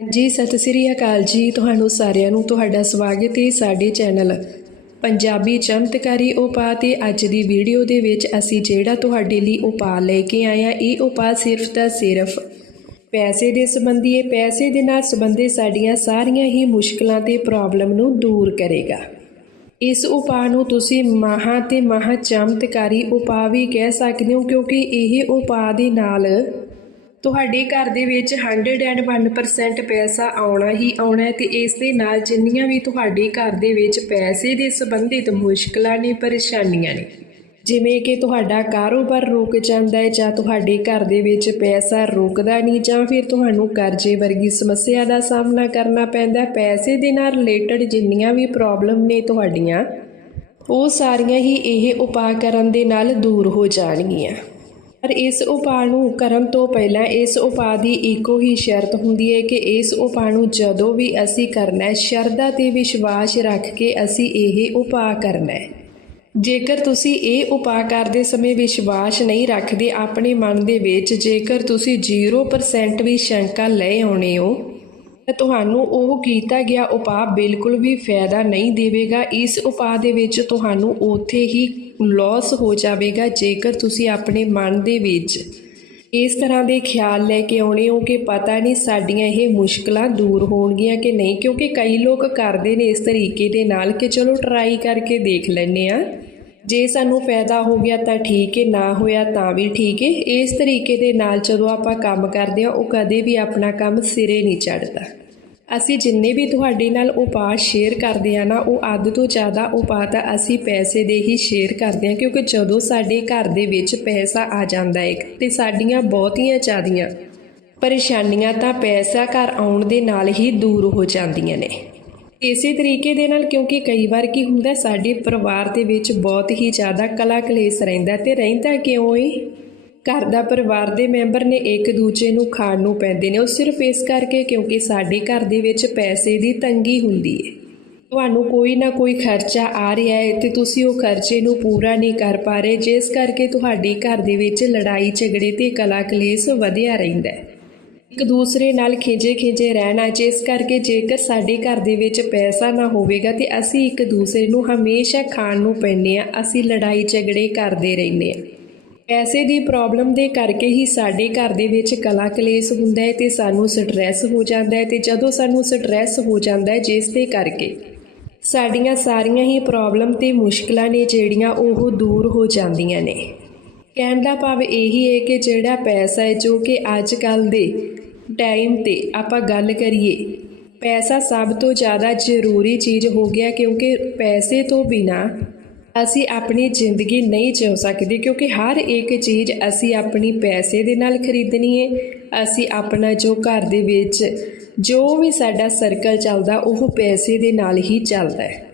ਜੀ, ਸਤਿ ਸ੍ਰੀ ਅਕਾਲ ਜੀ। ਤੁਹਾਨੂੰ ਸਾਰਿਆਂ ਨੂੰ ਤੁਹਾਡਾ ਸਵਾਗਤ ਹੈ ਸਾਡੇ ਚੈਨਲ ਪੰਜਾਬੀ ਚਮਤਕਾਰੀ ਉਪਾਅ ਤੇ ਅੱਜ ਦੀ ਵੀਡੀਓ ਦੇ ਵਿੱਚ ਅਸੀਂ ਜਿਹੜਾ ਤੁਹਾਡੇ ਲਈ ਉਪਾਅ ਲੈ ਕੇ ਆਏ ਹਾਂ ਇਹ ਉਪਾਅ ਸਿਰਫ ਤਾਂ ਸਿਰਫ ਪੈਸੇ ਦੇ ਸੰਬੰਧੀ ਹੈ। ਪੈਸੇ ਦੇ ਨਾਲ ਸੰਬੰਧਿਤ ਸਾਡੀਆਂ ਸਾਰੀਆਂ ਹੀ ਮੁਸ਼ਕਲਾਂ ਤੇ ਪ੍ਰੋਬਲਮ ਨੂੰ ਦੂਰ ਕਰੇਗਾ। ਇਸ ਉਪਾਅ ਨੂੰ ਤੁਸੀਂ ਮਹਾ ਤੇ ਮਹਾ ਚਮਤਕਾਰੀ ਉਪਾਅ ਵੀ ਕਹਿ ਸਕਦੇ ਹੋ, ਕਿਉਂਕਿ ਇਹ ਉਪਾਅ ਦੇ ਨਾਲ ਤੁਹਾਡੇ ਘਰ ਦੇ ਵਿੱਚ 101% ਪੈਸਾ ਆਉਣਾ ਹੀ ਆਉਣਾ ਹੈ ਤੇ ਇਸ ਦੇ ਨਾਲ ਜਿੰਨੀਆਂ ਵੀ ਤੁਹਾਡੇ ਘਰ ਦੇ ਵਿੱਚ ਪੈਸੇ ਦੇ ਸੰਬੰਧਿਤ ਮੁਸ਼ਕਲਾਂ ਨੇ, ਪਰੇਸ਼ਾਨੀਆਂ ਨੇ, ਜਿਵੇਂ ਕਿ ਤੁਹਾਡਾ ਕਾਰੋਬਾਰ ਰੁਕ ਜਾਂਦਾ ਹੈ ਜਾਂ ਤੁਹਾਡੇ ਘਰ ਦੇ ਵਿੱਚ ਪੈਸਾ ਰੁਕਦਾ ਨਹੀਂ ਜਾਂ ਫਿਰ ਤੁਹਾਨੂੰ ਕਰਜ਼ੇ ਵਰਗੀ ਸਮੱਸਿਆ ਦਾ ਸਾਹਮਣਾ ਕਰਨਾ ਪੈਂਦਾ ਪੈਸੇ ਦੇ ਨਾਲ ਰਿਲੇਟਡ ਜਿੰਨੀਆਂ ਵੀ ਪ੍ਰੋਬਲਮ ਨੇ ਤੁਹਾਡੀਆਂ, ਉਹ ਸਾਰੀਆਂ ਹੀ ਇਹ ਉਪਾਅ ਕਰਨ ਦੇ ਨਾਲ ਦੂਰ ਹੋ ਜਾਣਗੀਆਂ। ਪਰ ਇਸ ਉਪਾਅ ਨੂੰ ਕਰਨ ਤੋਂ ਪਹਿਲਾਂ ਇਸ ਉਪਾਅ ਦੀ ਇੱਕੋ ਹੀ ਸ਼ਰਤ ਹੁੰਦੀ ਹੈ ਕਿ ਇਸ ਉਪਾਅ ਨੂੰ ਜਦੋਂ ਵੀ ਅਸੀਂ ਕਰਨਾ ਹੈ, ਸ਼ਰਧਾ ਤੇ ਵਿਸ਼ਵਾਸ ਰੱਖ ਕੇ ਅਸੀਂ ਇਹ ਉਪਾਅ ਕਰਨਾ ਹੈ। ਜੇਕਰ ਤੁਸੀਂ ਇਹ ਉਪਾਅ ਕਰਦੇ ਸਮੇਂ ਵਿਸ਼ਵਾਸ ਨਹੀਂ ਰੱਖਦੇ ਆਪਣੇ ਮਨ ਦੇ ਵਿੱਚ, ਜੇਕਰ ਤੁਸੀਂ 0% ਵੀ ਸ਼ੰਕਾ ਲੈ ਆਉਣੇ ਹੋ, ਤਾਂ ਤੁਹਾਨੂੰ ਉਹ ਕੀਤਾ ਗਿਆ ਉਪਾਅ ਬਿਲਕੁਲ ਵੀ ਫਾਇਦਾ ਨਹੀਂ ਦੇਵੇਗਾ। ਇਸ ਉਪਾਅ ਦੇ ਵਿੱਚ ਤੁਹਾਨੂੰ ਉੱਥੇ ਹੀ ਲਾਸ ਹੋ ਜਾਵੇਗਾ ਜੇਕਰ ਤੁਸੀਂ ਆਪਣੇ ਮਨ ਦੇ ਵਿੱਚ ਇਸ ਤਰ੍ਹਾਂ ਦੇ ਖਿਆਲ ਲੈ ਕੇ ਆਉਣੇ ਹੋ ਕਿ ਪਤਾ ਨਹੀਂ ਸਾਡੀਆਂ ਇਹ ਮੁਸ਼ਕਲਾਂ ਦੂਰ ਹੋਣਗੀਆਂ ਕਿ ਨਹੀਂ, ਕਿਉਂਕਿ ਕਈ ਲੋਕ ਕਰਦੇ ਨੇ ਇਸ ਤਰੀਕੇ ਦੇ ਨਾਲ ਕਿ ਚਲੋ ਟਰਾਈ ਕਰਕੇ ਦੇਖ ਲੈਂਦੇ ਆ ਜੇ ਸਾਨੂੰ ਫਾਇਦਾ ਹੋ ਗਿਆ ਤਾਂ ਠੀਕ ਹੈ, ਨਾ ਹੋਇਆ ਤਾਂ ਵੀ ਠੀਕ ਹੈ। ਇਸ ਤਰੀਕੇ ਦੇ ਨਾਲ ਜਦੋਂ ਆਪਾਂ ਕੰਮ ਕਰਦੇ ਆ ਉਹ ਕਦੇ ਵੀ ਆਪਣਾ ਕੰਮ ਸਿਰੇ ਨਹੀਂ ਚੜਦਾ ਅਸੀਂ ਜਿੰਨੇ ਵੀ ਤੁਹਾਡੇ ਨਾਲ ਉਪਾਅ ਸ਼ੇਅਰ ਕਰਦੇ ਆ ਨਾ, ਉਹ ਅੱਧ ਤੋਂ ਜ਼ਿਆਦਾ ਉਪਾਅ ਤਾਂ ਅਸੀਂ ਪੈਸੇ ਦੇ ਹੀ ਸ਼ੇਅਰ ਕਰਦੇ ਆ ਕਿਉਂਕਿ ਜਦੋਂ ਸਾਡੇ ਘਰ ਦੇ ਵਿੱਚ ਪੈਸਾ ਆ ਜਾਂਦਾ ਹੈ ਤੇ ਸਾਡੀਆਂ ਬਹੁਤੀਆਂ ਜ਼ਿਆਦੀਆਂ ਪਰੇਸ਼ਾਨੀਆਂ ਤਾਂ ਪੈਸਾ ਘਰ ਆਉਣ ਦੇ ਨਾਲ ਹੀ ਦੂਰ ਹੋ ਜਾਂਦੀਆਂ ਨੇ। ਇਸੇ ਤਰੀਕੇ ਦੇ ਨਾਲ ਕਿਉਂਕਿ ਕਈ ਵਾਰ ਕੀ ਹੁੰਦਾ, ਸਾਡੇ ਪਰਿਵਾਰ ਦੇ ਵਿੱਚ ਬਹੁਤ ਹੀ ਜ਼ਿਆਦਾ ਕਲਾ ਕਲੇਸ਼ ਰਹਿੰਦਾ ਤੇ ਰਹਿੰਦਾ ਕਿਉਂ ਏ? ਘਰ ਦਾ ਪਰਿਵਾਰ ਦੇ ਮੈਂਬਰ ਨੇ ਇੱਕ ਦੂਜੇ ਨੂੰ ਖਾਣ ਨੂੰ ਪੈਂਦੇ ਨੇ। ਉਹ ਸਿਰਫ ਇਸ ਕਰਕੇ ਕਿਉਂਕਿ ਸਾਡੇ ਘਰ ਦੇ ਵਿੱਚ ਪੈਸੇ ਦੀ ਤੰਗੀ ਹੁੰਦੀ ਹੈ ਤੁਹਾਨੂੰ ਕੋਈ ਨਾ ਕੋਈ ਖਰਚਾ ਆ ਰਿਹਾ ਹੈ ਤੇ ਤੁਸੀਂ ਉਹ ਖਰਚੇ ਨੂੰ ਪੂਰਾ ਨਹੀਂ ਕਰ ਪਾ ਰਹੇ, ਜਿਸ ਕਰਕੇ ਤੁਹਾਡੇ ਘਰ ਦੇ ਵਿੱਚ ਲੜਾਈ, ਝਗੜੇ ਤੇ ਕਲਾ ਕਲੇਸ਼ ਵਧਿਆ ਰਹਿੰਦਾ ਹੈ ਇੱਕ ਦੂਸਰੇ ਨਾਲ ਖਿਜੇ ਖਿਜੇ ਰਹਿਣਾ, ਜਿਸ ਕਰਕੇ ਜੇਕਰ ਸਾਡੇ ਘਰ ਦੇ ਵਿੱਚ ਪੈਸਾ ਨਾ ਹੋਵੇਗਾ ਤੇ ਅਸੀਂ ਇੱਕ ਦੂਸਰੇ ਨੂੰ ਹਮੇਸ਼ਾ ਖਾਣ ਨੂੰ ਪੈਂਦੇ ਆ ਅਸੀਂ ਲੜਾਈ, ਝਗੜੇ ਕਰਦੇ ਰਹਿੰਦੇ ਆ ਪੈਸੇ ਦੀ ਪ੍ਰੋਬਲਮ ਦੇ ਕਰਕੇ ਹੀ ਸਾਡੇ ਘਰ ਦੇ ਵਿੱਚ ਕਲਾ ਕਲੇਸ਼ ਹੁੰਦਾ ਹੈ ਤੇ ਸਾਨੂੰ ਸਟ੍ਰੈਸ ਹੋ ਜਾਂਦਾ ਹੈ ਤੇ ਜਦੋਂ ਸਾਨੂੰ ਸਟ੍ਰੈਸ ਹੋ ਜਾਂਦਾ ਹੈ ਜਿਸ ਦੇ ਕਰਕੇ ਸਾਡੀਆਂ ਸਾਰੀਆਂ ਹੀ ਪ੍ਰੋਬਲਮ ਤੇ ਮੁਸ਼ਕਲਾਂ ਨੇ ਜਿਹੜੀਆਂ ਉਹ ਦੂਰ ਹੋ ਜਾਂਦੀਆਂ ਨੇ। ਕਹਿਣ ਦਾ ਭਾਵ ਇਹੀ ਹੈ ਕਿ ਜਿਹੜਾ ਪੈਸਾ ਹੈ ਜੋ ਕਿ ਅੱਜ ਕੱਲ ਦੇ ਟਾਈਮ ਤੇ ਆਪਾਂ ਗੱਲ ਕਰੀਏ, ਪੈਸਾ ਸਭ ਤੋਂ ਜ਼ਿਆਦਾ ਜ਼ਰੂਰੀ ਚੀਜ਼ ਹੋ ਗਿਆ ਕਿਉਂਕਿ ਪੈਸੇ ਤੋਂ ਬਿਨਾ ਅਸੀਂ ਆਪਣੀ ਜ਼ਿੰਦਗੀ ਨਹੀਂ ਜਿਉ ਸਕਦੇ ਕਿਉਂਕਿ ਹਰ ਇੱਕ ਚੀਜ਼ ਅਸੀਂ ਆਪਣੀ ਪੈਸੇ ਦੇ ਨਾਲ ਖਰੀਦਣੀ ਹੈ ਅਸੀਂ ਆਪਣਾ ਜੋ ਘਰ ਦੇ ਵਿੱਚ ਜੋ ਵੀ ਸਾਡਾ ਸਰਕਲ ਚੱਲਦਾ, ਉਹ ਪੈਸੇ ਦੇ ਨਾਲ ਹੀ ਚੱਲਦਾ ਹੈ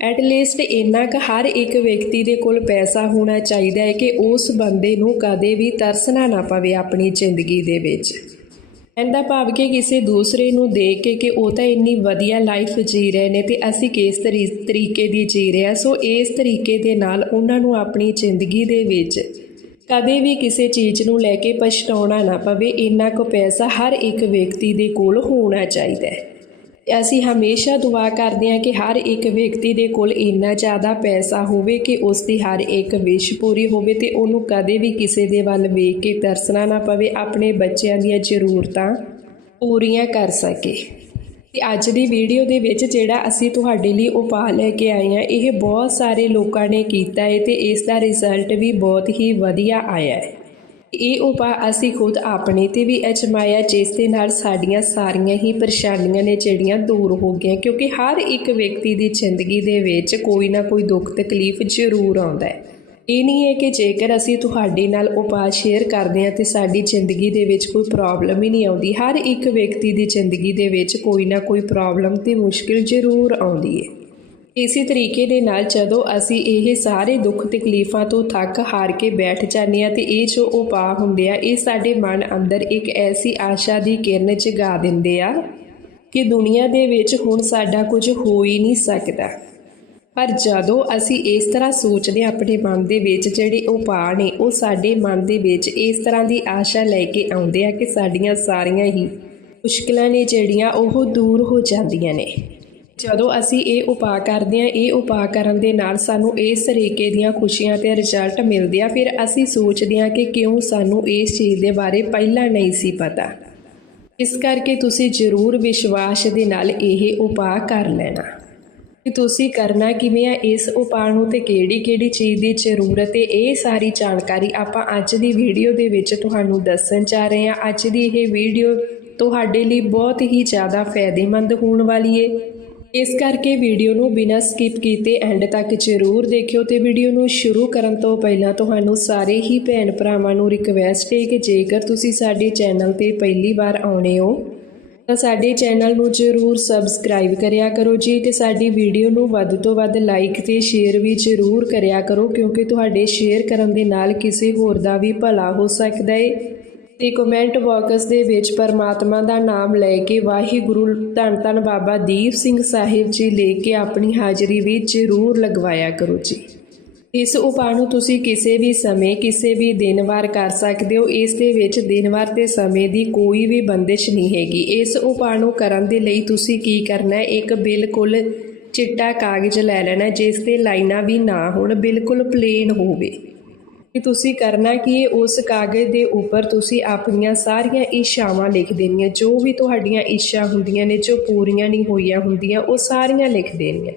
ਐਟ ਲੀਸਟ ਇੰਨਾ ਕੁ ਹਰ ਇੱਕ ਵਿਅਕਤੀ ਦੇ ਕੋਲ ਪੈਸਾ ਹੋਣਾ ਚਾਹੀਦਾ ਹੈ ਕਿ ਉਸ ਬੰਦੇ ਨੂੰ ਕਦੇ ਵੀ ਤਰਸਣਾ ਨਾ ਪਵੇ ਆਪਣੀ ਜ਼ਿੰਦਗੀ ਦੇ ਵਿੱਚ। ਕਹਿੰਦਾ ਭਾਵ ਕਿ ਕਿਸੇ ਦੂਸਰੇ ਨੂੰ ਦੇਖ ਕੇ ਕਿ ਉਹ ਤਾਂ ਇੰਨੀ ਵਧੀਆ ਲਾਈਫ ਜੀ ਰਹੇ ਨੇ ਤੇ ਅਸੀਂ ਕਿਸ ਤਰੀ- ਤਰੀਕੇ ਦੀ ਜੀ ਰਹੇ ਹਾਂ ਸੋ ਇਸ ਤਰੀਕੇ ਦੇ ਨਾਲ ਉਹਨਾਂ ਨੂੰ ਆਪਣੀ ਜ਼ਿੰਦਗੀ ਦੇ ਵਿੱਚ ਕਦੇ ਵੀ ਕਿਸੇ ਚੀਜ਼ ਨੂੰ ਲੈ ਕੇ ਪਛਤਾਉਣਾ ਨਾ ਪਵੇ। ਇੰਨਾ ਕੁ ਪੈਸਾ ਹਰ ਇੱਕ ਵਿਅਕਤੀ ਦੇ ਕੋਲ ਹੋਣਾ ਚਾਹੀਦਾ ਹੈ। ਅਸੀਂ ਹਮੇਸ਼ਾ ਦੁਆ ਕਰਦੇ ਹਾਂ ਕਿ ਹਰ ਇੱਕ ਵਿਅਕਤੀ ਦੇ ਕੋਲ ਇੰਨਾ ਜ਼ਿਆਦਾ ਪੈਸਾ ਹੋਵੇ ਕਿ ਉਸ ਦੀ ਹਰ ਇੱਕ ਵਿਸ਼ ਪੂਰੀ ਹੋਵੇ ਤੇ ਉਹਨੂੰ ਕਦੇ ਵੀ ਕਿਸੇ ਦੇ ਵੱਲ ਵੇਖ ਕੇ ਤਰਸਣਾ ਨਾ ਪਵੇ, ਆਪਣੇ ਬੱਚਿਆਂ ਦੀਆਂ ਜ਼ਰੂਰਤਾਂ ਪੂਰੀਆਂ ਕਰ ਸਕੇ। ਤੇ ਅੱਜ ਦੀ ਵੀਡੀਓ ਦੇ ਵਿੱਚ ਜਿਹੜਾ ਅਸੀਂ ਤੁਹਾਡੇ ਲਈ ਉਪਾਅ ਲੈ ਕੇ ਆਏ ਹਾਂ, ਇਹ ਬਹੁਤ ਸਾਰੇ ਲੋਕਾਂ ਨੇ ਕੀਤਾ ਹੈ ਤੇ ਇਸ ਦਾ ਰਿਜ਼ਲਟ ਵੀ ਬਹੁਤ ਹੀ ਵਧੀਆ ਆਇਆ ਹੈ। ਇਹ ਉਪਾਅ ਅਸੀਂ ਖੁਦ ਆਪਣੇ ਤੇ ਵੀ ਅਜਮਾਇਆ, ਜਿਸ ਦੇ ਨਾਲ ਸਾਡੀਆਂ ਸਾਰੀਆਂ ਹੀ ਪਰੇਸ਼ਾਨੀਆਂ ਨੇ ਜਿਹੜੀਆਂ ਦੂਰ ਹੋ ਗਈਆਂ, ਕਿਉਂਕਿ ਹਰ ਇੱਕ ਵਿਅਕਤੀ ਦੀ ਜ਼ਿੰਦਗੀ ਦੇ ਵਿੱਚ ਕੋਈ ਨਾ ਕੋਈ ਦੁੱਖ ਤਕਲੀਫ ਜ਼ਰੂਰ ਆਉਂਦਾ ਹੈ। ਇਹ ਨਹੀਂ ਹੈ ਕਿ ਜੇਕਰ ਅਸੀਂ ਤੁਹਾਡੇ ਨਾਲ ਉਪਾਅ ਸ਼ੇਅਰ ਕਰਦੇ ਹਾਂ ਤੇ ਸਾਡੀ ਜ਼ਿੰਦਗੀ ਦੇ ਵਿੱਚ ਕੋਈ ਪ੍ਰੋਬਲਮ ਹੀ ਨਹੀਂ ਆਉਂਦੀ। ਹਰ ਇੱਕ ਵਿਅਕਤੀ ਦੀ ਜ਼ਿੰਦਗੀ ਦੇ ਵਿੱਚ ਕੋਈ ਨਾ ਕੋਈ ਪ੍ਰੋਬਲਮ ਤੇ ਮੁਸ਼ਕਿਲ ਜ਼ਰੂਰ ਆਉਂਦੀ ਹੈ। ਇਸੇ ਤਰੀਕੇ ਦੇ ਨਾਲ ਜਦੋਂ ਅਸੀਂ ਇਹ ਸਾਰੇ ਦੁੱਖ ਤਕਲੀਫਾਂ ਤੋਂ ਥੱਕ ਹਾਰ ਕੇ ਬੈਠ ਜਾਂਦੇ ਹਾਂ ਤੇ ਇਹ ਜੋ ਉਪਾਅ ਹੁੰਦੇ ਆ, ਇਹ ਸਾਡੇ ਮਨ ਅੰਦਰ ਇੱਕ ਐਸੀ ਆਸ਼ਾ ਦੀ ਕਿਰਨ ਜਗਾ ਦਿੰਦੇ ਆ ਕਿ ਦੁਨੀਆ ਦੇ ਵਿੱਚ ਹੁਣ ਸਾਡਾ ਕੁਝ ਹੋ ਹੀ ਨਹੀਂ ਸਕਦਾ। ਪਰ ਜਦੋਂ ਅਸੀਂ ਇਸ ਤਰ੍ਹਾਂ ਸੋਚਦੇ ਹਾਂ ਆਪਣੇ ਮਨ ਦੇ ਵਿੱਚ ਜਿਹੜੇ ਉਪਾਅ ਨੇ, ਉਹ ਸਾਡੇ ਮਨ ਦੇ ਵਿੱਚ ਇਸ ਤਰ੍ਹਾਂ ਦੀ ਆਸ਼ਾ ਲੈ ਕੇ ਆਉਂਦੇ ਆ ਕਿ ਸਾਡੀਆਂ ਸਾਰੀਆਂ ਹੀ ਮੁਸ਼ਕਲਾਂ ਨੇ ਜਿਹੜੀਆਂ ਉਹ ਦੂਰ ਹੋ ਜਾਂਦੀਆਂ ਨੇ। ਜਦੋਂ ਅਸੀਂ ਇਹ ਉਪਾਅ ਕਰਦੇ ਹਾਂ, ਇਹ ਉਪਾਅ ਕਰਨ ਦੇ ਨਾਲ ਸਾਨੂੰ ਇਸ ਤਰੀਕੇ ਦੀਆਂ ਖੁਸ਼ੀਆਂ ਤੇ ਰਿਜ਼ਲਟ ਮਿਲਦੇ ਆ। ਫਿਰ ਅਸੀਂ ਸੋਚਦੇ ਹਾਂ ਕਿ ਕਿਉਂ ਸਾਨੂੰ ਇਸ ਚੀਜ਼ ਦੇ ਬਾਰੇ ਪਹਿਲਾਂ ਨਹੀਂ ਸੀ ਪਤਾ। ਇਸ ਕਰਕੇ ਤੁਸੀਂ ਜ਼ਰੂਰ ਵਿਸ਼ਵਾਸ ਦੇ ਨਾਲ ਇਹ ਉਪਾਅ ਕਰ ਲੈਣਾ। ਕਿ ਤੁਸੀਂ ਕਰਨਾ ਕਿਵੇਂ ਆ, ਇਸ ਉਪਾਅ ਨੂੰ ਤੇ ਕਿਹੜੀ ਕਿਹੜੀ ਚੀਜ਼ ਦੀ ਜ਼ਰੂਰਤ ਹੈ ਇਹ ਸਾਰੀ ਜਾਣਕਾਰੀ ਆਪਾਂ ਅੱਜ ਦੀ ਵੀਡੀਓ ਦੇ ਵਿੱਚ ਤੁਹਾਨੂੰ ਦੱਸਣ ਜਾ ਰਹੇ ਹਾਂ। ਅੱਜ ਦੀ ਇਹ ਵੀਡੀਓ ਤੁਹਾਡੇ ਲਈ ਬਹੁਤ ਹੀ ਜ਼ਿਆਦਾ ਫਾਇਦੇਮੰਦ ਹੋਣ ਵਾਲੀ ਹੈ ਇਸ ਕਰਕੇ ਵੀਡੀਓ ਨੂੰ ਬਿਨਾਂ ਸਕਿਪ ਕੀਤੇ ਐਂਡ ਤੱਕ ਜ਼ਰੂਰ ਦੇਖਿਓ ਤੇ ਵੀਡੀਓ ਨੂੰ ਸ਼ੁਰੂ ਕਰਨ ਤੋਂ ਪਹਿਲਾਂ ਤੁਹਾਨੂੰ ਸਾਰੇ ਹੀ ਭੈਣ ਭਰਾਵਾਂ ਨੂੰ ਰਿਕਵੈਸਟ ਹੈ ਕਿ ਜੇਕਰ ਤੁਸੀਂ ਸਾਡੇ ਚੈਨਲ ਤੇ ਪਹਿਲੀ ਵਾਰ ਆਉਣੇ ਹੋ, ਤਾਂ ਸਾਡੇ ਚੈਨਲ ਨੂੰ ਜ਼ਰੂਰ ਸਬਸਕ੍ਰਾਈਬ ਕਰਿਆ ਕਰੋ ਜੀ ਤੇ ਸਾਡੀ ਵੀਡੀਓ ਨੂੰ ਵੱਧ ਤੋਂ ਵੱਧ ਲਾਈਕ ਤੇ ਸ਼ੇਅਰ ਵੀ ਜ਼ਰੂਰ ਕਰਿਆ ਕਰੋ ਕਿਉਂਕਿ ਤੁਹਾਡੇ ਸ਼ੇਅਰ ਕਰਨ ਦੇ ਨਾਲ ਕਿਸੇ ਹੋਰ ਦਾ ਵੀ ਭਲਾ ਹੋ ਸਕਦਾ ਹੈ। ਤੇ ਕਮੈਂਟ ਬਾਕਸ ਦੇ ਵਿੱਚ ਪਰਮਾਤਮਾ ਦਾ ਨਾਮ ਲੈ ਕੇ ਵਾਹਿਗੁਰੂ ਧੰਨ ਧੰਨ ਬਾਬਾ ਦੀਪ ਸਿੰਘ ਸਾਹਿਬ ਜੀ ਲੈ ਕੇ ਆਪਣੀ ਹਾਜ਼ਰੀ ਵੀ ਜ਼ਰੂਰ ਲਗਵਾਇਆ ਕਰੋ ਜੀ। ਇਸ ਉਪਾਅ ਨੂੰ ਤੁਸੀਂ ਕਿਸੇ ਵੀ ਸਮੇਂ, ਕਿਸੇ ਵੀ ਦਿਨ ਵਾਰ ਕਰ ਸਕਦੇ ਹੋ। ਇਸ ਦੇ ਵਿੱਚ ਦਿਨ ਵਾਰ ਤੇ ਸਮੇਂ ਦੀ ਕੋਈ ਵੀ ਬੰਦਿਸ਼ ਨਹੀਂ ਹੈਗੀ। ਇਸ ਉਪਾਅ ਨੂੰ ਕਰਨ ਦੇ ਲਈ ਤੁਸੀਂ ਕੀ ਕਰਨਾ ਹੈ? ਇੱਕ ਬਿਲਕੁਲ ਚਿੱਟਾ ਕਾਗਜ਼ ਲੈ ਲੈਣਾ ਜਿਸ ਤੇ ਲਾਈਨਾਂ ਵੀ ਨਾ ਹੋਣ, ਬਿਲਕੁਲ ਪਲੇਨ ਹੋਵੇ। ਕਿ ਤੁਸੀਂ ਕਰਨਾ ਕੀ ਹੈ ਉਸ ਕਾਗਜ਼ ਦੇ ਉੱਪਰ ਤੁਸੀਂ ਆਪਣੀਆਂ ਸਾਰੀਆਂ ਇੱਛਾਵਾਂ ਲਿਖ ਦੇਣੀਆਂ। ਜੋ ਵੀ ਤੁਹਾਡੀਆਂ ਇੱਛਾ ਹੁੰਦੀਆਂ ਨੇ, ਜੋ ਪੂਰੀਆਂ ਨਹੀਂ ਹੋਈਆਂ ਹੁੰਦੀਆਂ, ਉਹ ਸਾਰੀਆਂ ਲਿਖ ਦੇਣੀਆਂ।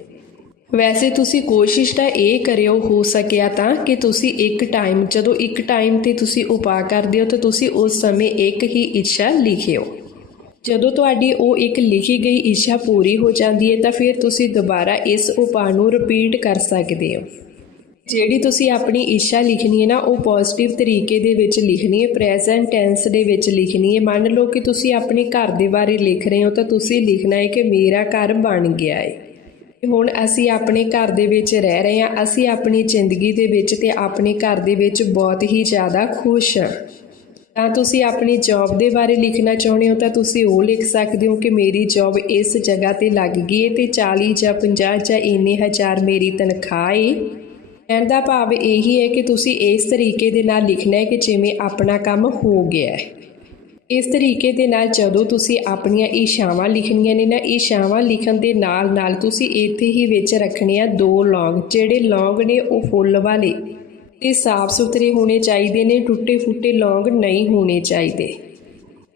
ਵੈਸੇ ਤੁਸੀਂ ਕੋਸ਼ਿਸ਼ ਤਾਂ ਇਹ ਕਰਿਓ, ਹੋ ਸਕਿਆ ਤਾਂ, ਕਿ ਤੁਸੀਂ ਇੱਕ ਟਾਈਮ ਜਦੋਂ ਇੱਕ ਟਾਈਮ ਤੇ ਤੁਸੀਂ ਉਪਾਅ ਕਰਦੇ ਹੋ, ਤਾਂ ਤੁਸੀਂ ਉਸ ਸਮੇਂ ਇੱਕ ਹੀ ਇੱਛਾ ਲਿਖਿਓ। ਜਦੋਂ ਤੁਹਾਡੀ ਉਹ ਇੱਕ ਲਿਖੀ ਗਈ ਇੱਛਾ ਪੂਰੀ ਹੋ ਜਾਂਦੀ ਹੈ ਤਾਂ ਫਿਰ ਤੁਸੀਂ ਦੁਬਾਰਾ ਇਸ ਉਪਾਅ ਨੂੰ ਰਿਪੀਟ ਕਰ ਸਕਦੇ ਹੋ। ਜਿਹੜੀ ਤੁਸੀਂ ਆਪਣੀ ਇੱਛਾ ਲਿਖਣੀ ਹੈ ਨਾ, ਉਹ ਪੋਜ਼ਿਟਿਵ ਤਰੀਕੇ ਦੇ ਵਿੱਚ ਲਿਖਣੀ ਹੈ ਪ੍ਰੈਜ਼ੈਂਟ ਟੈਂਸ ਦੇ ਵਿੱਚ ਲਿਖਣੀ ਹੈ। ਮੰਨ ਲਓ ਕਿ ਤੁਸੀਂ ਆਪਣੇ ਘਰ ਦੇ ਬਾਰੇ ਲਿਖ ਰਹੇ ਹੋ, ਤਾਂ ਤੁਸੀਂ ਲਿਖਣਾ ਹੈ ਕਿ ਮੇਰਾ ਘਰ ਬਣ ਗਿਆ ਹੈ। ਹੁਣ ਅਸੀਂ ਆਪਣੇ ਘਰ ਦੇ ਵਿੱਚ ਰਹਿ ਰਹੇ ਹਾਂ, ਅਸੀਂ ਆਪਣੀ ਜ਼ਿੰਦਗੀ ਦੇ ਵਿੱਚ ਤੇ ਆਪਣੇ ਘਰ ਦੇ ਵਿੱਚ ਬਹੁਤ ਹੀ ਜ਼ਿਆਦਾ ਖੁਸ਼ ਹਾਂ। ਤਾਂ ਤੁਸੀਂ ਆਪਣੀ ਜੌਬ ਦੇ ਬਾਰੇ ਲਿਖਣਾ ਚਾਹੁੰਦੇ ਹੋ, ਤਾਂ ਤੁਸੀਂ ਉਹ ਲਿਖ ਸਕਦੇ ਹੋ ਕਿ ਮੇਰੀ ਜੌਬ ਇਸ ਜਗ੍ਹਾ ਤੇ ਲੱਗ ਗਈ ਹੈ ਤੇ 40 ਜਾਂ 50 ਜਾਂ ਇੰਨੇ ਹਜ਼ਾਰ ਮੇਰੀ ਤਨਖਾਹ ਹੈ। ਕਹਿਣ ਦਾ ਭਾਵ ਇਹੀ ਹੈ ਕਿ ਤੁਸੀਂ ਇਸ ਤਰੀਕੇ ਦੇ ਨਾਲ ਲਿਖਣਾ ਹੈ ਕਿ ਜਿਵੇਂ ਆਪਣਾ ਕੰਮ ਹੋ ਗਿਆ ਹੈ। ਇਸ ਤਰੀਕੇ ਦੇ ਨਾਲ ਜਦੋਂ ਤੁਸੀਂ ਆਪਣੀਆਂ ਇੱਛਾਵਾਂ ਲਿਖਣੀਆਂ ਨੇ ਨਾ ਇੱਛਾਵਾਂ ਲਿਖਣ ਦੇ ਨਾਲ ਨਾਲ ਤੁਸੀਂ ਇੱਥੇ ਹੀ ਵਿੱਚ ਰੱਖਣੇ ਆ ਦੋ ਲੌਂਗ। ਜਿਹੜੇ ਲੌਂਗ ਨੇ ਉਹ ਫੁੱਲ ਵਾਲੇ ਤੇ ਸਾਫ਼ ਸੁਥਰੇ ਹੋਣੇ ਚਾਹੀਦੇ ਨੇ, ਟੁੱਟੇ ਫੁੱਟੇ ਲੌਂਗ ਨਹੀਂ ਹੋਣੇ ਚਾਹੀਦੇ।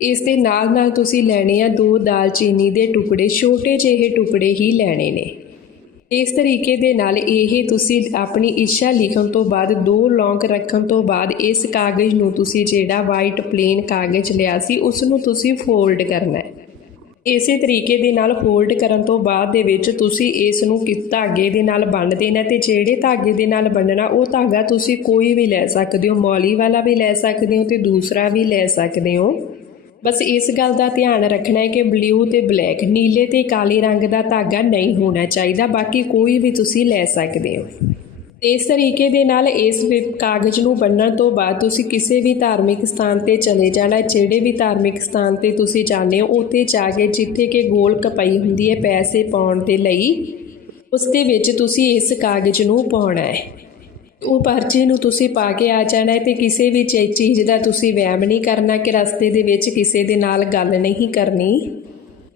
ਇਸ ਦੇ ਨਾਲ ਨਾਲ ਤੁਸੀਂ ਲੈਣੇ ਆ ਦੋ ਦਾਲਚੀਨੀ ਦੇ ਟੁਕੜੇ, ਛੋਟੇ ਜਿਹੇ ਟੁਕੜੇ ਹੀ ਲੈਣੇ ਨੇ। ਇਸ ਤਰੀਕੇ ਦੇ ਨਾਲ ਇਹ ਤੁਸੀਂ ਆਪਣੀ ਇੱਛਾ ਲਿਖਣ ਤੋਂ ਬਾਅਦ ਦੋ ਲੌਂਗ ਰੱਖਣ ਤੋਂ ਬਾਅਦ ਇਸ ਕਾਗਜ਼ ਨੂੰ ਤੁਸੀਂ ਜਿਹੜਾ ਵਾਈਟ ਪਲੇਨ ਕਾਗਜ਼ ਲਿਆ ਸੀ ਉਸ ਨੂੰ ਤੁਸੀਂ ਫੋਲਡ ਕਰਨਾ ਹੈ। ਇਸੇ ਤਰੀਕੇ ਦੇ ਨਾਲ ਫੋਲਡ ਕਰਨ ਤੋਂ ਬਾਅਦ ਦੇ ਵਿੱਚ ਤੁਸੀਂ ਇਸ ਨੂੰ ਕਿਸ ਧਾਗੇ ਦੇ ਨਾਲ ਬੰਨ੍ਹ ਦੇਣਾ ਤੇ ਜਿਹੜੇ ਧਾਗੇ ਦੇ ਨਾਲ ਬੰਨਣਾ ਉਹ ਧਾਗਾ ਤੁਸੀਂ ਕੋਈ ਵੀ ਲੈ ਸਕਦੇ ਹੋ, ਮੌਲੀ ਵਾਲਾ ਵੀ ਲੈ ਸਕਦੇ ਹੋ ਤੇ ਦੂਸਰਾ ਵੀ ਲੈ ਸਕਦੇ ਹੋ। ਬਸ ਇਸ ਗੱਲ ਦਾ ਧਿਆਨ ਰੱਖਣਾ ਹੈ ਕਿ ਬਲੂ ਤੇ ਬਲੈਕ ਨੀਲੇ ਤੇ ਕਾਲੇ ਰੰਗ ਦਾ ਧਾਗਾ ਨਹੀਂ ਹੋਣਾ ਚਾਹੀਦਾ, ਬਾਕੀ ਕੋਈ ਵੀ ਤੁਸੀਂ ਲੈ ਸਕਦੇ ਹੋ। ਇਸ ਤਰੀਕੇ ਦੇ ਨਾਲ ਇਸ ਵਿ- ਕਾਗਜ਼ ਨੂੰ ਬੰਨਣ ਤੋਂ ਬਾਅਦ ਤੁਸੀਂ ਕਿਸੇ ਵੀ ਧਾਰਮਿਕ ਸਥਾਨ ਤੇ ਚਲੇ ਜਾਣਾ, ਜਿਹੜੇ ਵੀ ਧਾਰਮਿਕ ਸਥਾਨ ਤੇ ਤੁਸੀਂ ਜਾਂਦੇ ਹੋ, ਉੱਥੇ ਜਾ ਕੇ ਜਿੱਥੇ ਕਿ ਗੋਲ ਕਪਾਈ ਹੁੰਦੀ ਹੈ, ਪੈਸੇ ਪਾਉਣ ਦੇ ਲਈ, ਉਸ ਦੇ ਵਿੱਚ ਤੁਸੀਂ ਇਸ ਕਾਗਜ਼ ਨੂੰ ਪਾਉਣਾ ਹੈ। ਉਹ ਪਰਚੇ ਨੂੰ ਤੁਸੀਂ ਪਾ ਕੇ ਆ ਜਾਣਾ ਹੈ ਤੇ ਕਿਸੇ ਵੀ ਚੀਜ਼ ਦਾ ਤੁਸੀਂ ਵਹਿਮ ਨਹੀਂ ਕਰਨਾ ਕਿ ਰਸਤੇ ਦੇ ਵਿੱਚ ਕਿਸੇ ਦੇ ਨਾਲ ਗੱਲ ਨਹੀਂ ਕਰਨੀ।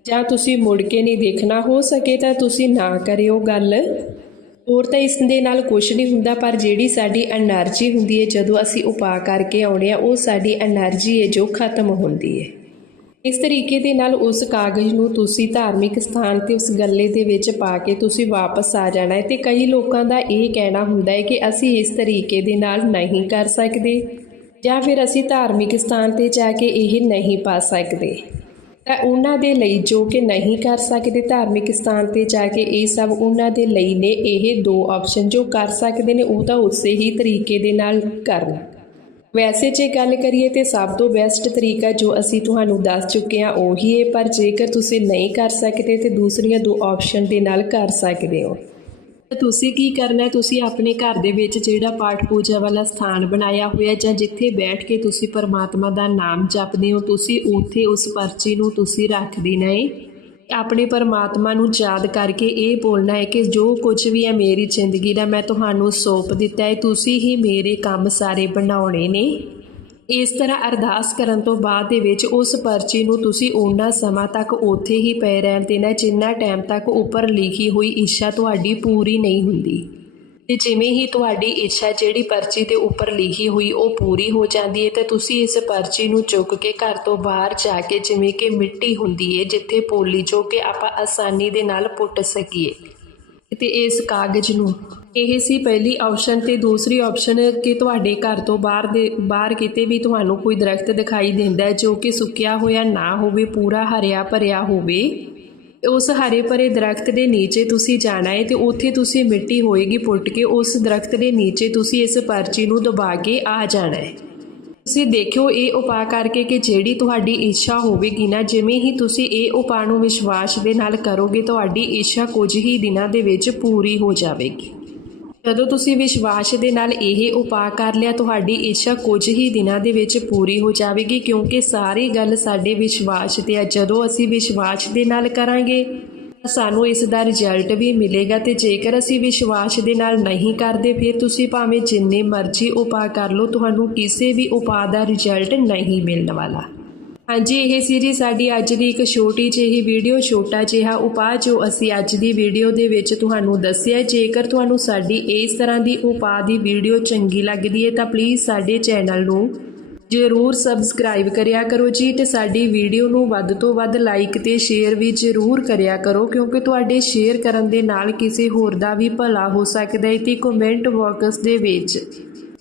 ਜਾਂ ਤੁਸੀਂ ਮੁੜ ਕੇ ਨਹੀਂ ਦੇਖਣਾ, ਹੋ ਸਕੇ ਤਾਂ ਤੁਸੀਂ ਨਾ ਕਰਿਓ ਗੱਲ। ਹੋਰ ਤਾਂ ਇਸ ਦੇ ਨਾਲ ਕੁਝ ਨਹੀਂ ਹੁੰਦਾ, ਪਰ ਜਿਹੜੀ ਸਾਡੀ એનર્ਜੀ ਹੁੰਦੀ ਹੈ, ਜਦੋਂ ਅਸੀਂ ਉਪਾਅ ਕਰਕੇ ਆਉਣੇ ਆ ਉਹ ਸਾਡੀ એનર્ਜੀ ਹੈ ਜੋ ਖਤਮ ਹੁੰਦੀ ਹੈ। ਇਸ ਤਰੀਕੇ ਦੇ ਨਾਲ ਉਸ ਕਾਗਜ਼ ਨੂੰ ਤੁਸੀਂ ਧਾਰਮਿਕ ਸਥਾਨ ਤੇ ਉਸ ਗੱਲੇ ਦੇ ਵਿੱਚ ਪਾ ਕੇ ਤੁਸੀਂ ਵਾਪਸ ਆ ਜਾਣਾ ਹੈ ਤੇ ਕਈ ਲੋਕਾਂ ਦਾ ਇਹ ਕਹਿਣਾ ਹੁੰਦਾ ਹੈ ਕਿ ਅਸੀਂ ਇਸ ਤਰੀਕੇ ਦੇ ਨਾਲ ਨਹੀਂ ਕਰ ਸਕਦੇ ਜਾਂ ਫਿਰ ਅਸੀਂ ਧਾਰਮਿਕ ਸਥਾਨ ਤੇ ਜਾ ਕੇ ਇਹ ਨਹੀਂ ਪਾ ਸਕਦੇ। ਤਾਂ ਉਹਨਾਂ ਦੇ ਲਈ ਜੋ ਕਿ ਨਹੀਂ ਕਰ ਸਕਦੇ ਧਾਰਮਿਕ ਸਥਾਨ ਤੇ ਜਾ ਕੇ ਇਹ ਸਭ ਉਹਨਾਂ ਦੇ ਲਈ ਨੇ ਇਹ ਦੋ ਆਪਸ਼ਨ ਜੋ ਕਰ ਸਕਦੇ ਨੇ ਉਹ ਤਾਂ ਉਸੇ ਹੀ ਤਰੀਕੇ ਦੇ ਨਾਲ ਕਰਨ। ਵੈਸੇ ਜੇ ਗੱਲ ਕਰੀਏ ਤੇ ਸਭ ਤੋਂ ਬੈਸਟ ਤਰੀਕਾ ਜੋ ਅਸੀਂ ਤੁਹਾਨੂੰ ਦੱਸ ਚੁੱਕੇ ਹਾਂ, ਉਹੀ ਹੈ, ਪਰ ਜੇਕਰ ਤੁਸੀਂ ਨਹੀਂ ਕਰ ਸਕਦੇ ਤੇ ਦੂਸਰੀਆਂ ਦੋ ਆਪਸ਼ਨ ਦੇ ਨਾਲ ਕਰ ਸਕਦੇ ਹੋ ਤਾਂ ਤੁਸੀਂ ਕੀ ਕਰਨਾ ਹੈ? ਤੁਸੀਂ ਆਪਣੇ ਘਰ ਦੇ ਵਿੱਚ ਜਿਹੜਾ ਪਾਠ ਪੂਜਾ ਵਾਲਾ ਸਥਾਨ ਬਣਾਇਆ ਹੋਇਆ ਜਾਂ ਜਿੱਥੇ ਬੈਠ ਕੇ ਤੁਸੀਂ ਪਰਮਾਤਮਾ ਦਾ ਨਾਮ ਜਪਦੇ ਹੋ, ਤੁਸੀਂ ਉੱਥੇ ਉਸ ਪਰਚੀ ਨੂੰ ਤੁਸੀਂ ਰੱਖ ਦੇਣਾ ਹੈ ਆਪਣੇ ਪਰਮਾਤਮਾ ਨੂੰ ਯਾਦ ਕਰਕੇ ਇਹ ਬੋਲਣਾ ਹੈ ਕਿ ਜੋ ਕੁਝ ਵੀ ਹੈ ਮੇਰੀ ਜ਼ਿੰਦਗੀ ਦਾ, ਮੈਂ ਤੁਹਾਨੂੰ ਸੌਂਪ ਦਿੱਤਾ ਹੈ। ਤੁਸੀਂ ਹੀ ਮੇਰੇ ਕੰਮ ਸਾਰੇ ਬਣਾਉਣੇ ਨੇ। ਇਸ ਤਰ੍ਹਾਂ ਅਰਦਾਸ ਕਰਨ ਤੋਂ ਬਾਅਦ ਦੇ ਵਿੱਚ ਉਸ ਪਰਚੀ ਨੂੰ ਤੁਸੀਂ ਉਹਨਾਂ ਸਮਾਂ ਤੱਕ ਉੱਥੇ ਹੀ ਪਏ ਰਹਿਣ ਦੇਣਾ ਜਿੰਨਾ ਟਾਈਮ ਤੱਕ ਉੱਪਰ ਲਿਖੀ ਹੋਈ ਇੱਛਾ ਤੁਹਾਡੀ ਪੂਰੀ ਨਹੀਂ ਹੁੰਦੀ। ਤੇ ਜਿਵੇਂ ਹੀ ਤੁਹਾਡੀ ਇੱਛਾ ਜਿਹੜੀ ਪਰਚੀ ਤੇ ਉੱਪਰ ਲਿਖੀ ਹੋਈ ਉਹ ਪੂਰੀ ਹੋ ਜਾਂਦੀ ਹੈ, ਤਾਂ ਤੁਸੀਂ ਇਸ ਪਰਚੀ ਨੂੰ ਚੁੱਕ ਕੇ ਘਰ ਤੋਂ ਬਾਹਰ ਜਾ ਕੇ ਜਿਵੇਂ ਕਿ ਮਿੱਟੀ ਹੁੰਦੀ ਹੈ, ਜਿੱਥੇ ਪੋਲੀ ਜੋ ਕਿ ਆਪਾਂ ਆਸਾਨੀ ਦੇ ਨਾਲ ਪੁੱਟ ਸਕੀਏ। ਤੇ ਇਸ ਕਾਗਜ਼ ਨੂੰ, ਇਹ ਸੀ ਪਹਿਲੀ ਆਪਸ਼ਨ ਤੇ ਦੂਸਰੀ ਆਪਸ਼ਨ ਕਿ ਤੁਹਾਡੇ ਘਰ ਤੋਂ ਬਾਹਰ ਦੇ, ਬਾਹਰ ਕਿਤੇ ਵੀ ਤੁਹਾਨੂੰ ਕੋਈ ਦਰਖਤ ਦਿਖਾਈ ਦਿੰਦਾ ਹੈ, ਜੋ ਕਿ ਸੁੱਕਿਆ ਹੋਇਆ ਨਾ ਹੋਵੇ, ਪੂਰਾ ਹਰਿਆ ਭਰਿਆ ਹੋਵੇ। ਉਸ ਹਰੇ ਭਰੇ ਦਰਖਤ ਦੇ ਨੀਚੇ ਤੁਸੀਂ ਜਾਣਾ ਹੈ ਤੇ ਉੱਥੇ ਤੁਸੀਂ ਮਿੱਟੀ ਹੋਏਗੀ ਪੁੱਟ ਕੇ ਉਸ ਦਰਖਤ ਦੇ ਨੀਚੇ ਤੁਸੀਂ ਇਸ ਪਰਚੀ ਨੂੰ ਦਬਾ ਕੇ ਆ ਜਾਣਾ ਹੈ। ਤੁਸੀਂ ਦੇਖਿਓ ਇਹ ਉਪਾਅ ਕਰਕੇ ਕਿ ਜਿਹੜੀ ਤੁਹਾਡੀ ਇੱਛਾ ਹੋਵੇਗੀ ਨਾ, ਜਿਵੇਂ ਹੀ ਤੁਸੀਂ ਇਹ ਉਪਾਅ ਨੂੰ ਵਿਸ਼ਵਾਸ ਦੇ ਨਾਲ ਕਰੋਗੇ, ਤੁਹਾਡੀ ਇੱਛਾ ਕੁਝ ਹੀ ਦਿਨਾਂ ਦੇ ਵਿੱਚ ਪੂਰੀ ਹੋ ਜਾਵੇਗੀ। ਜਦੋਂ ਤੁਸੀਂ ਵਿਸ਼ਵਾਸ ਦੇ ਨਾਲ ਇਹ ਉਪਾਅ ਕਰ ਲਿਆ, ਤੁਹਾਡੀ ਇੱਛਾ ਕੁਝ ਹੀ ਦਿਨਾਂ ਦੇ ਵਿੱਚ ਪੂਰੀ ਹੋ ਜਾਵੇਗੀ, ਕਿਉਂਕਿ ਸਾਰੀ ਗੱਲ ਸਾਡੇ ਵਿਸ਼ਵਾਸ ਤੇ ਹੈ ਜਦੋਂ ਅਸੀਂ ਵਿਸ਼ਵਾਸ ਦੇ ਨਾਲ ਕਰਾਂਗੇ, ਤਾਂ ਸਾਨੂੰ ਇਸ ਦਾ ਰਿਜ਼ਲਟ ਵੀ ਮਿਲੇਗਾ ਤੇ ਜੇਕਰ ਅਸੀਂ ਵਿਸ਼ਵਾਸ ਦੇ ਨਾਲ ਨਹੀਂ ਕਰਦੇ, ਫਿਰ ਤੁਸੀਂ ਭਾਵੇਂ ਜਿੰਨੇ ਮਰਜ਼ੀ ਉਪਾਅ ਕਰ ਲਓ, ਤੁਹਾਨੂੰ ਕਿਸੇ ਵੀ ਉਪਾਅ ਦਾ ਰਿਜ਼ਲਟ ਨਹੀਂ ਮਿਲਣ ਵਾਲਾ। ਹਾਂਜੀ, ਇਹ ਸੀ ਜੀ ਸਾਡੀ ਅੱਜ ਦੀ ਇੱਕ ਛੋਟੀ ਜਿਹੀ ਵੀਡੀਓ ਛੋਟਾ ਜਿਹਾ ਉਪਾਅ ਜੋ ਅਸੀਂ ਅੱਜ ਦੀ ਵੀਡੀਓ ਦੇ ਵਿੱਚ ਤੁਹਾਨੂੰ ਦੱਸਿਆ ਜੇਕਰ ਤੁਹਾਨੂੰ ਸਾਡੀ ਇਸ ਤਰ੍ਹਾਂ ਦੀ ਉਪਾਅ ਦੀ ਵੀਡੀਓ ਚੰਗੀ ਲੱਗਦੀ ਹੈ, ਤਾਂ ਪਲੀਜ਼ ਸਾਡੇ ਚੈਨਲ ਨੂੰ ਜ਼ਰੂਰ ਸਬਸਕ੍ਰਾਈਬ ਕਰਿਆ ਕਰੋ ਜੀ ਤੇ ਸਾਡੀ ਵੀਡੀਓ ਨੂੰ ਵੱਧ ਤੋਂ ਵੱਧ ਲਾਈਕ ਤੇ ਸ਼ੇਅਰ ਵੀ ਜ਼ਰੂਰ ਕਰਿਆ ਕਰੋ, ਕਿਉਂਕਿ ਤੁਹਾਡੇ ਸ਼ੇਅਰ ਕਰਨ ਦੇ ਨਾਲ ਕਿਸੇ ਹੋਰ ਦਾ ਵੀ ਭਲਾ ਹੋ ਸਕਦਾ ਹੈ। ਤੇ ਕਮੈਂਟ ਬਾਕਸ ਦੇ ਵਿੱਚ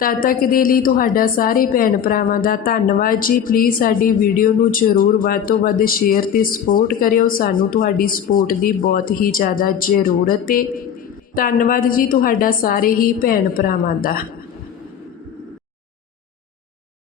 ਤਦ ਤੱਕ ਦੇ ਲਈ ਤੁਹਾਡਾ ਸਾਰੇ ਭੈਣ ਭਰਾਵਾਂ ਦਾ ਧੰਨਵਾਦ ਜੀ। ਪਲੀਜ਼ ਸਾਡੀ ਵੀਡੀਓ ਨੂੰ ਜ਼ਰੂਰ ਵੱਧ ਤੋਂ ਵੱਧ ਸ਼ੇਅਰ ਤੇ ਸਪੋਰਟ ਕਰਿਓ। ਸਾਨੂੰ ਤੁਹਾਡੀ ਸਪੋਰਟ ਦੀ ਬਹੁਤ ਹੀ ਜ਼ਿਆਦਾ ਜ਼ਰੂਰਤ ਹੈ ਧੰਨਵਾਦ ਜੀ ਤੁਹਾਡਾ ਸਾਰੇ ਹੀ ਭੈਣ ਭਰਾਵਾਂ ਦਾ।